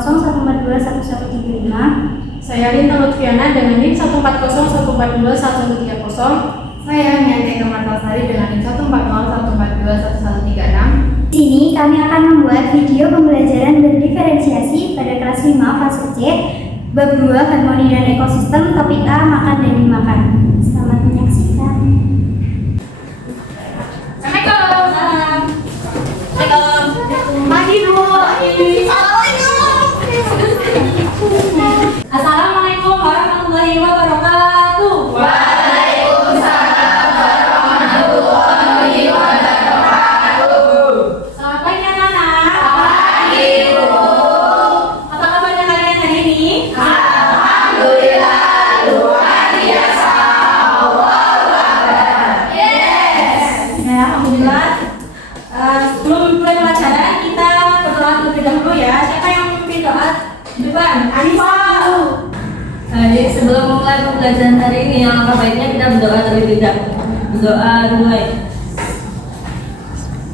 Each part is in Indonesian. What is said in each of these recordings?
140142135. Saya Linta Lutfiana dengan NIM 140142130. Saya Mianti Kemartasari dengan NIM 140142136. Di sini kami akan membuat video pembelajaran berdiferensiasi pada kelas 5 fase C, bab 2 harmoni dan ekosistem, topik A makan dan dimakan. Selamat menyaksikan. Assalamualaikum warahmatullahi wabarakatuh. Waalaikumsalam warahmatullahi wabarakatuh. Selamat pagi anak-anak. Pagi, Bu. Apa kabarnya kalian hari ini? Alhamdulillah, luar biasa. Allahu Akbar. Yes. Ya, alhamdulillah. Sebelum mulai pelajaran kita berdoa terlebih dahulu ya. Siapa yang memimpin doa? Depan. Anissa. Jadi sebelum mulai pembelajaran hari ini, yang alangkah baiknya kita berdoa terlebih dahulu. Berdoa dimulai.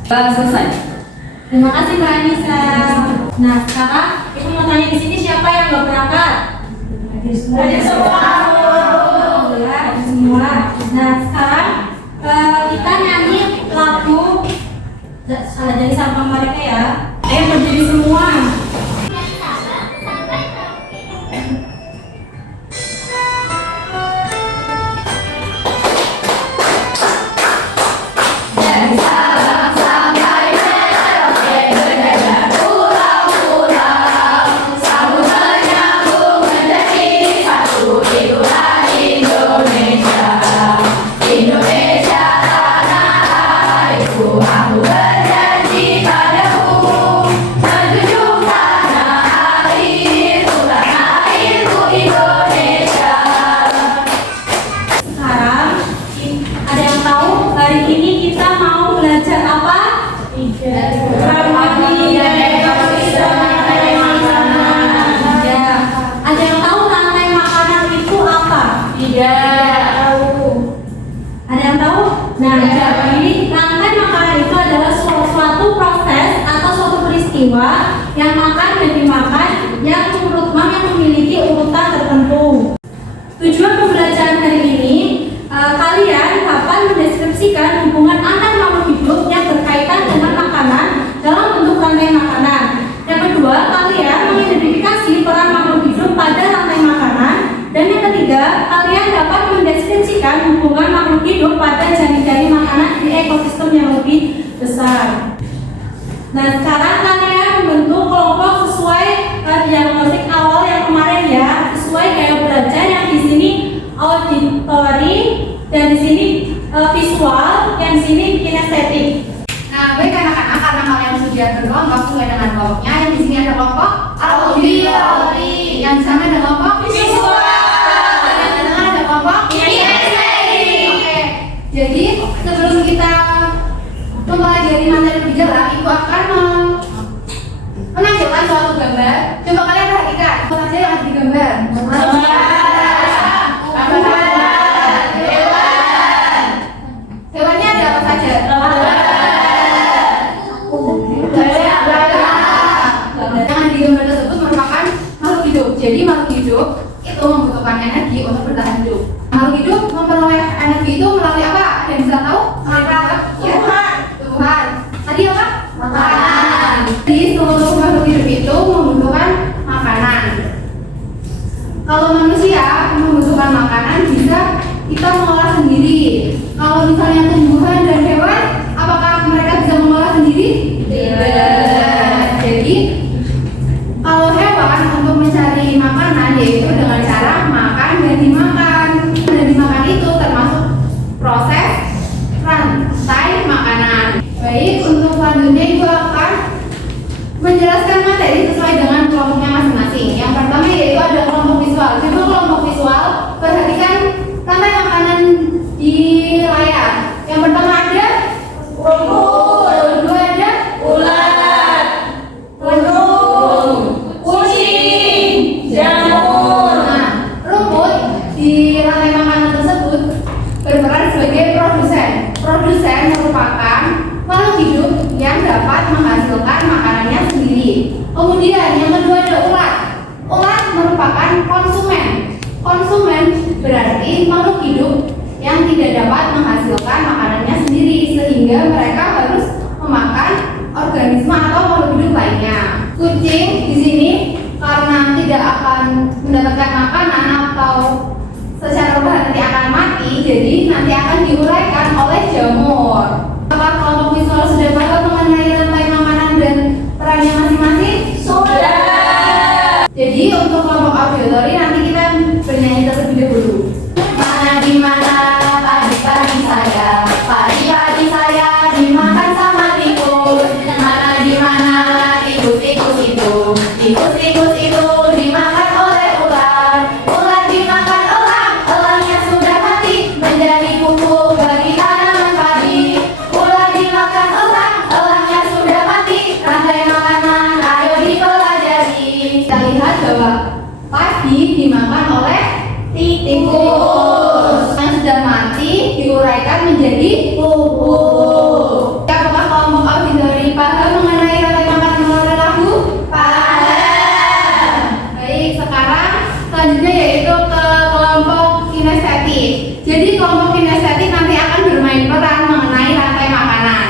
Selesai. Terima kasih Mbak Anissa. Nah, sekarang kita mau tanya di sini siapa yang nggak berangkat? Hadir semua. Alhamdulillah, hadir semua. Nah, sekarang kita nyanyi lagu salah jadi sama mereka ya. Ayo berdiri semua. Yang makan dan dimakan yang menurut Mam yang memiliki urutan tertentu. Tujuan pembelajaran hari ini kalian dapat mendeskripsikan hubungan antar makhluk hidup yang berkaitan dengan makanan dalam bentuk rantai makanan. Yang kedua, kalian mengidentifikasi peran makhluk hidup pada rantai makanan. Dan yang ketiga, kalian dapat mendeskripsikan hubungan makhluk hidup pada jaring-jaring makanan di ekosistem yang lebih besar. Nah, sekarang kalian membentuk kelompok sesuai diagnostik awal yang kemarin ya, sesuai gaya belajar yang di sini auditory dan di sini visual, yang di sini kinestetik. Nah, baik anak-anak, karena kalian sudah berkelompok sesuai dengan kelompoknya. Yang di sini ada kelompok auditory, yang di sana ada kelompok visual, dan yang di tengah ada kelompok kinestetik. Oke, jadi sebelum kita mempelajari materi lebih jelas, Ibu akan menampilkan suatu gambar. Coba kalian perhatikan apa saja yang ada di gambar. Hewannya ada apa saja? Yang ada di gambar tersebut merupakan makhluk hidup. Jadi makhluk hidup itu membutuhkan energi untuk bertahan hidup. Makhluk hidup memperoleh energi itu melalui apa? Ada yang bisa tahu? Tuhan. Tadi apa? Makanan. Jadi seluruh makhluk hidup itu membutuhkan makanan. Kalau manusia membutuhkan makanan bisa kita mengolah sendiri. Kalau misalnya tumbuhan dan hewan, apakah mereka bisa mengolah sendiri? Tidak. Jadi kalau hewan untuk mencari makanan yaitu dengan cara makan dan dimakan. Dan dimakan itu termasuk proses rantai makanan. Baik, untuk selanjutnya Ibu akan menjelaskan materi sesuai dengan kelompoknya masing-masing. Yang pertama yaitu ada kelompok visual. Coba kelompok visual, perhatikan rantai makanan di layar. Yang pertama ada rumput, yang kedua ada ulat, burung, kucing, jamur. Nah, rumput di rantai makanan tersebut berperan sebagai produsen. Produsen merupakan makhluk hidup yang dapat menghasilkan makanannya sendiri. ada ulat. Ulat merupakan konsumen. Konsumen berarti makhluk hidup yang tidak dapat menghasilkan makanannya sendiri sehingga mereka harus memakan organisme atau makhluk hidup lainnya. Kucing di sini karena tidak akan mendapatkan makanan atau secara perlahan nanti akan mati, jadi nanti akan diuraikan oleh jamur. Apakah kelompok visual sudah paham mengenai rantai makanan dan perannya masing-masing? Sudah. Jadi untuk kelompok auditory nanti kita bernyanyi terlebih dahulu. Mana di mana padi-padi saya, padi-padi saya dimakan sama tikus. Mana di mana tikus-tikus itu, tikus-tikus itu dimakan oleh ular. Ular dimakan elang, elangnya sudah mati menjadi pupuk bagi tanaman padi. Ular dimakan elang, elangnya sudah mati. Rantai makanan ayo dipelajari. Kita lihat bahwa padi dimakan oleh tikus yang sudah mati diuraikan menjadi pupuk. Apakah kelompok auditory paham mengenai rantai makanan melalui lagu? Paham. Baik, sekarang selanjutnya yaitu ke kelompok kinestetik. Jadi kelompok kinestetik nanti akan bermain peran mengenai rantai makanan.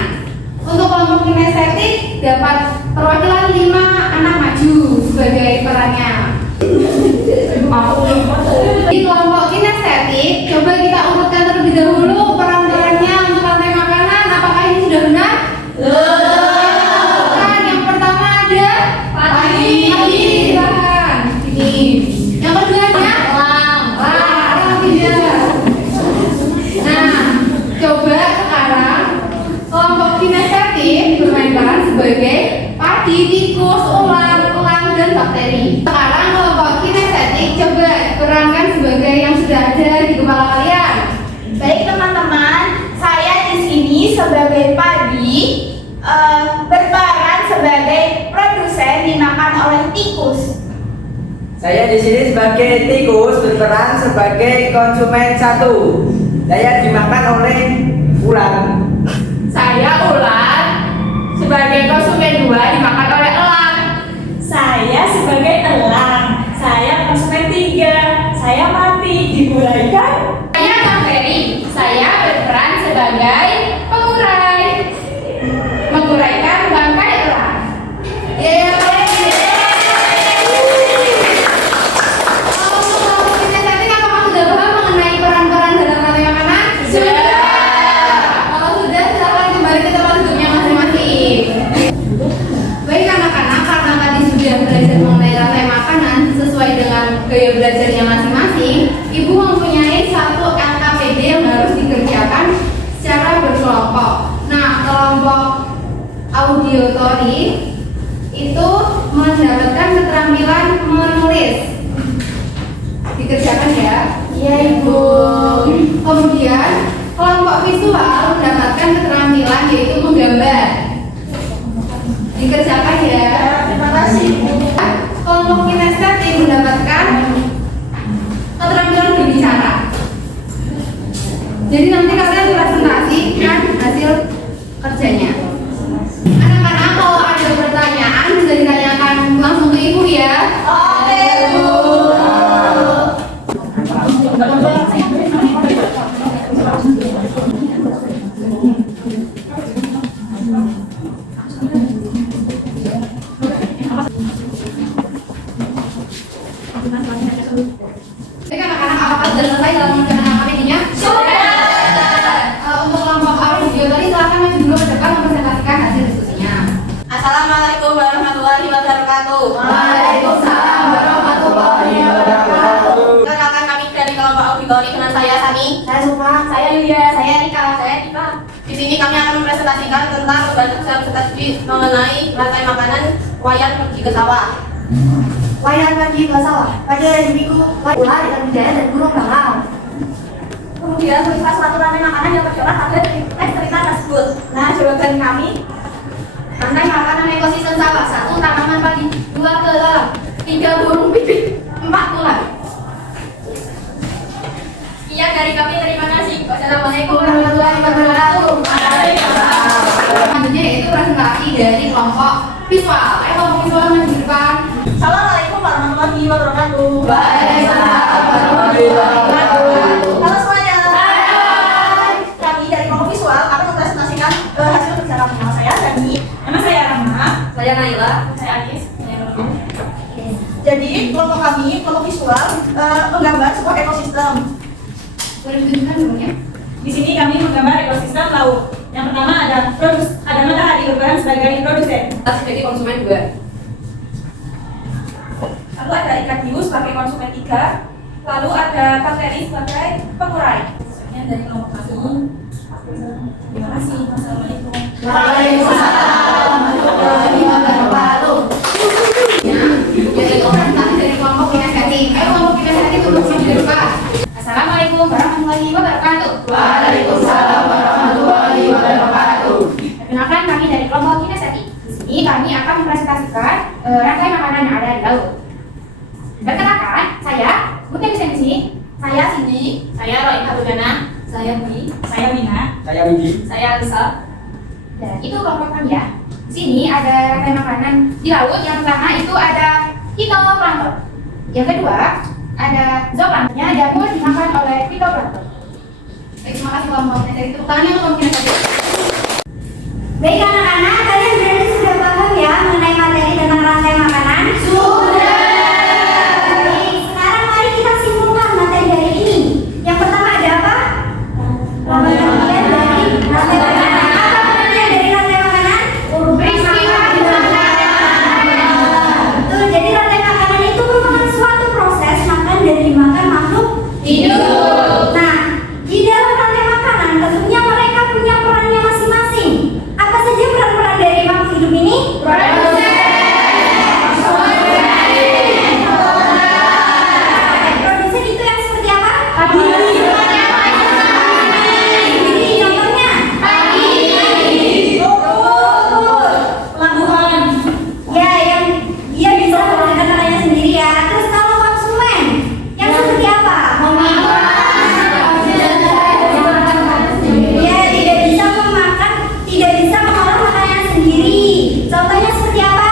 Untuk kelompok kinestetik dapat perwakilan 5 anak maju sebagai perannya. Di kelompok kinestetik, coba kita urutkan terlebih dahulu peran-perannya untuk rantai makanan. Apakah ini sudah benar? Kan yang pertama ada padi. Silahkan. Ini. Yang kedua ada elang. Tidak. Nah, coba sekarang kelompok kinestetik bermain peran sebagai padi, tikus, ular, elang, dan bakteri. Sekarang kelompok kinestetik coba perankan sebagai yang sudah ada di kepala kalian. Baik teman-teman, saya di sini sebagai padi berperan sebagai produsen dimakan oleh tikus. Saya di sini sebagai tikus berperan sebagai konsumen 1. Saya dimakan oleh ular. Saya ular sebagai konsumen 2 dimakan oleh elang. Saya sebagai elang, saya konsumen 3, saya mati, diuraikan. Saya bakteri, saya berperan sebagai pengurai, menguraikan bangkai elang. Kelompok kinestetik apakah sudah paham mengenai peran-peran dalam rantai makanan? Sudah. Kalau sudah, silakan kembali ke tempat duduknya masing-masing. Baik anak-anak, karena tadi sudah belajar mengenai rantai makanan sesuai dengan gaya belajarnya masing-masing, Ibu mempunyai satu LKPD yang harus dikerjakan secara berkelompok. Nah, kelompok auditory itu mendapatkan keterampilan menulis. Dikerjakan ya? Iya, Ibu. Kemudian kelompok visual mendapatkan keterampilan yaitu menggambar. Dikerjakan ya. Terima kasih, Bu. Kelompok kinestetik mendapatkan keterampilan berbicara. Jadi nanti kalian presentasikan hasil kerjanya. Anak-anak kalau ada pertanyaan bisa ditanyakan langsung ke Ibu ya. Oke, Bu. Baik anak-anak, apakah sudah selesai dalam mengerjakan LKPD-nya? Sudah. Untuk kelompok audio tadi silakan maju dulu ke depan mempresentasikan hasil diskusinya. Assalamualaikum warahmatullahi wabarakatuh. Waalaikumsalam warahmatullahi wabarakatuh. Kenalkan kami dari kelompok auditori dengan saya Sani. Saya Sukma, Saya Yulia. saya Rika, Saya Tika. Di sini kami akan mempresentasikan tentang pembahasan studi mengenai rantai makanan wayang pergi ke sawah. Wayang pergi ke sawah. Pada hari Minggu, ular ikan bidara dan burung bangau. Kemudian tulislah suatu rantai makanan yang tercorak pada teks cerita tersebut. Nah, jawaban kami Rantai makanan ekosistem sawah. 1. Tanaman padi. 2. Kelelawar. 3. Burung pipit. 4. Ular. sekian dari kami. Terima kasih. Wassalamualaikum warahmatullahi wabarakatuh. Selanjutnya yaitu presentasi dari kelompok visual. Kelompok visual maju di depan. Assalamualaikum wabarakatuh. Halo semuanya. Kami dari kelompok visual akan mempresentasikan hasil kerja kami. Nama saya Dani. Nama saya Rahma. Saya Naila. Saya Agis. Jadi kelompok kami, kelompok visual, menggambar sebuah ekosistem. Boleh ditunjukkan dulunya? Di sini kami menggambar ekosistem laut. Yang pertama ada matahari berperan sebagai produsen. Sebagai konsumen juga. Lalu ada ikan hiu sebagai konsumen 3. Lalu ada bakteri sebagai pengurai. Sekian dari kelompok kami. Terima kasih. Wassalamualaikum. Waalaikumsalam warahmatullahi wabarakatuh. Jadi presentasi dari kelompok kinestetik. Ayo kelompok kinestetik untuk maju ke depan. Assalamualaikum warahmatullahi wabarakatuh. Waalaikumsalam warahmatullahi wabarakatuh. Perkenalkan kami dari kelompok kinestetik. Di sini kami akan mempresentasikan rantai makanan yang ada di laut. Perkenalkan, saya Mutia Sensi, Saya Cindy. Saya Roy Abudana. Saya Budi. Saya Wina. Saya Widi. Saya Alisa. dan itu kelompok kami ya. Di sini ada rantai makanan di laut. Yang pertama itu ada fitoplankton. Yang kedua ada zooplanktonnya, jamur dimakan oleh fitoplankton. Baik, terima kasih kelompok kinestetik. Tepuk tangan untuk kelompok kinestetik. Baik anak-anak, kalian berarti sudah paham ya mengenai materi tentang rantai makanan? Sudah. Baik, sekarang mari kita simpulkan materi dari ini. Yang pertama ada apa? Pengertian dari rantai makanan. Apa pengertian dari rantai makanan? Peristiwa di makanan. Betul, jadi rantai makanan itu merupakan suatu proses makan dan dimakan makhluk Hidup. Nah, di dalam rantai makanan tentunya mereka punya perannya masing-masing. Apa saja peran-peran dari makhluk hidup ini? Produsen itu yang seperti apa? Jadi contohnya? Pelabuhan. Ya, yang dia bisa menggunakan makanannya sendiri ya. Terus kalau konsumen, yang seperti apa? Ya, tidak bisa memakan, tidak bisa mengolah makanan sendiri. Contohnya seperti apa?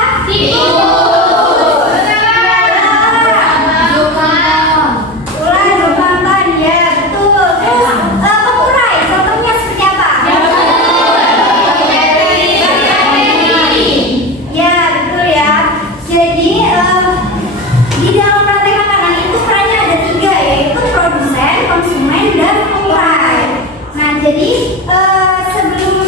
Ular, zooplankton, ya betul. Terus pengurai, contohnya seperti apa? Ya betul ya. Jadi di dalam rantai makanan itu perannya ada 3, yaitu produsen, konsumen, dan pengurai. Nah jadi sebelum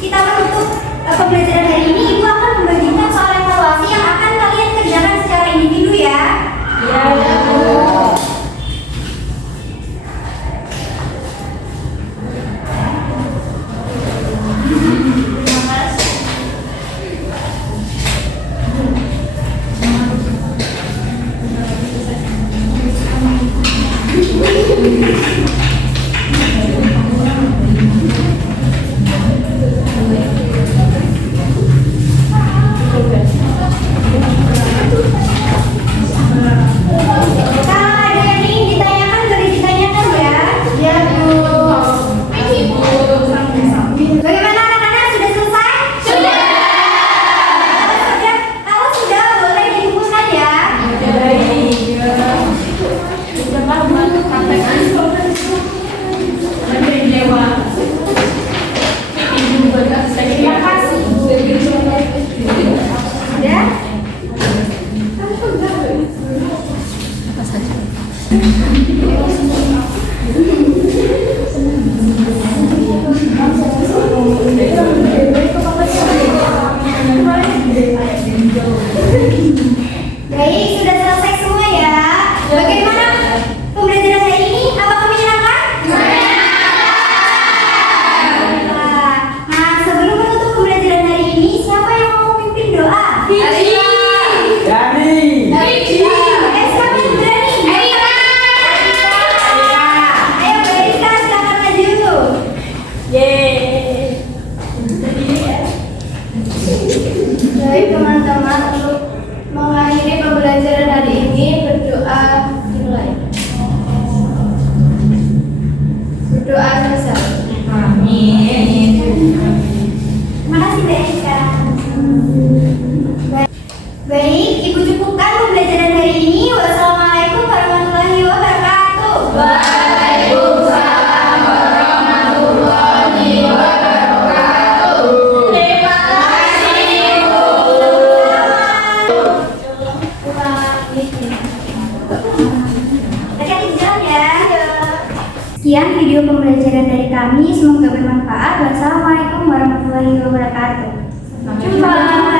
kita menutup pembelajaran hari ini, Ibu akan membagikan soal evaluasi yang akan kalian kerjakan secara individu ya. Kalau ada yang ingin ditanyakan, boleh ditanyakan ya. Ya Bu. Bagaimana anak-anak, sudah selesai? Sudah. Kalau sudah, boleh dikumpulkan ya. Terima kasih. Ya. Baik, sudah selesai semua ya. Bagaimana pembelajaran hari ini? Apakah menyenangkan? Nah, sebelum menutup pembelajaran hari ini, siapa yang mau memimpin doa? Dani. Siapa yang berani? Ayo Berika, silakan maju. Baik teman-teman, untuk mengakhiri pembelajaran hari ini berdoa dimulai. Berdoa bersama. Amin. Terima kasih Berika. Baik, Ibu cukupkan pembelajaran hari ini. Wassalamualaikum Sekian video pembelajaran dari kami, semoga bermanfaat. Wassalamualaikum warahmatullahi wabarakatuh. Sampai Jumpa.